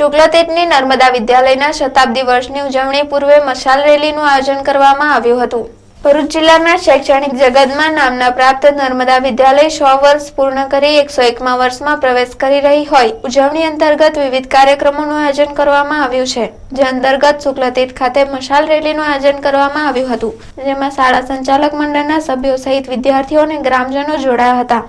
શુક્લતીર્થની નર્મદા વિદ્યાલયના શતાબ્દી વર્ષની ઉજવણી પૂર્વે મશાલ રેલીનું આયોજન કરવામાં આવ્યું હતું। ભરૂચ જિલ્લાના શૈક્ષણિક જગતમાં નામના પ્રાપ્ત નર્મદા વિદ્યાલય 100 વર્ષ પૂર્ણ કરી 101મા વર્ષમાં પ્રવેશ કરી રહી હોય ઉજવણી અંતર્ગત વિવિધ કાર્યક્રમોનું આયોજન કરવામાં આવ્યું છે, જે અંતર્ગત શુક્લતીર્થ ખાતે મશાલ રેલીનું આયોજન કરવામાં આવ્યું હતું, જેમાં શાળા સંચાલક મંડળના સભ્યો સહિત વિદ્યાર્થીઓ અને ગ્રામજનો જોડાયા હતા।